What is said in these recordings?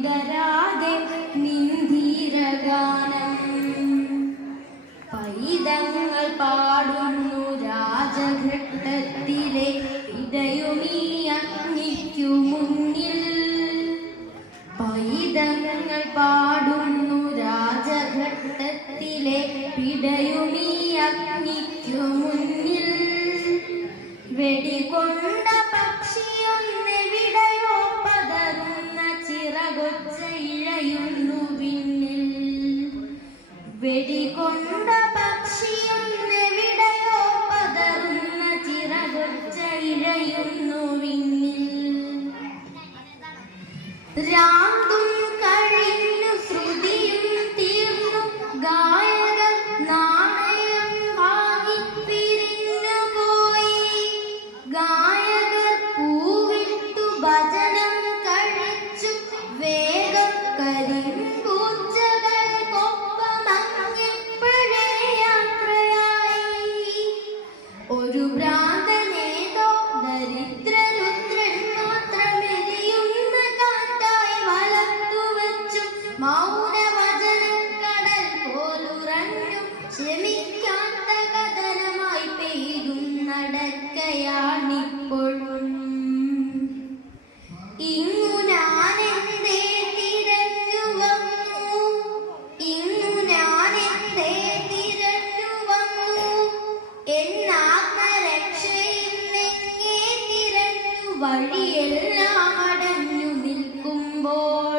വിടരാതെ നിന്ദീരഗാനം പൈതങ്ങൾ പാടുന്നു രാജഘട്ടത്തിലെ ഇടയുമീ അഗ്നിക്കു മുന്നിൽ പൈതങ്ങൾ പാടുന്നു രാജഘട്ടത്തിലെ പിടയുമീ അഗ്നിക്കു മുന്നിൽ വെടികൊണ്ട പക്ഷിയൊന്നെവിടെയോ പതറുന്ന ചിറകൊച്ച ഇഴയുന്നു പിന്നിൽ വെടികൊണ്ട പക്ഷിയൊന്നെവിടെയോ പതറുന്ന ചിറകൊച്ച ഇഴയുന്നു പിന്നിൽ രാഗം കഴിഞ്ഞു ശ്രുതിയും തീർന്നു ഗായകർ നാണയം വാങ്ങി പിരിഞ്ഞു പോയി ഗായകർ പൂവിട്ടു ഭജനം കഴിച്ചു വേഗം കരിമ്പൂച്ചകൾക്കൊപ്പമങ്ങിപ്പോഴേ യാത്രയായി ഒരു ഭ്രാന്തനേതോ ദരിദ്രരുദ്രൻ മാത്രമെരിയുന്ന കാറ്റായി വലത്തുവച്ചു മൗനവചനക്കടൽ പോലുറഞ്ഞു ക്ഷമിക്കാത്ത കഥനമായി പെയ്തും നടക്കയാണിപ്പോഴും ഇങ്ങു ഞാനെന്തേ തിരഞ്ഞു വന്നു ഇങ്ങു ഞാനെന്തേ തിരഞ്ഞു വന്നു എന്നാത്മരക്ഷയെന്നെങ്ങേ തിരഞ്ഞു വഴിയെല്ലാം അടഞ്ഞു നിൽക്കുമ്പോൾ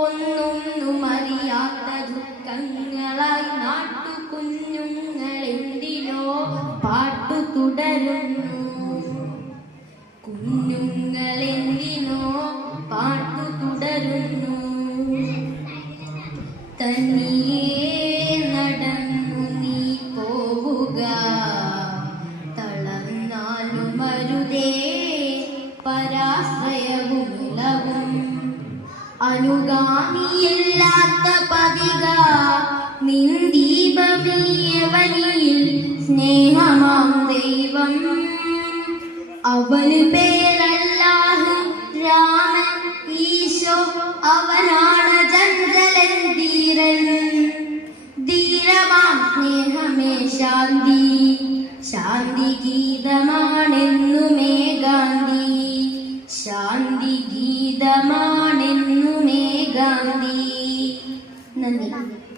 ഒന്നൊന്നും അറിയാത്ത ദുഃഖങ്ങളായി നാട്ടുകുഞ്ഞുങ്ങളെന്തിനോ പാട്ടു തുടരുന്നു കുഞ്ഞുങ്ങളെന്തിനോ പാട്ടു തുടരുന്നു തനിയേ നടന്നു നീ പോവുക തളർന്നാലും അരുതേ പരാശ്രയവുമിളവും അനുഗാമിയില്ലാത്ത പതിക നിൻ ദീപമീയവനിൽ സ്നേഹമാം ദൈവം അവന് പേരല്ലാഹ് രാമൻ ഈശോ അവനാണ് ചഞ്ചലൻ ധീരൻ ധീരമാം സ്നേഹമേ ശാന്തി ശാന്തി ഗീതമാ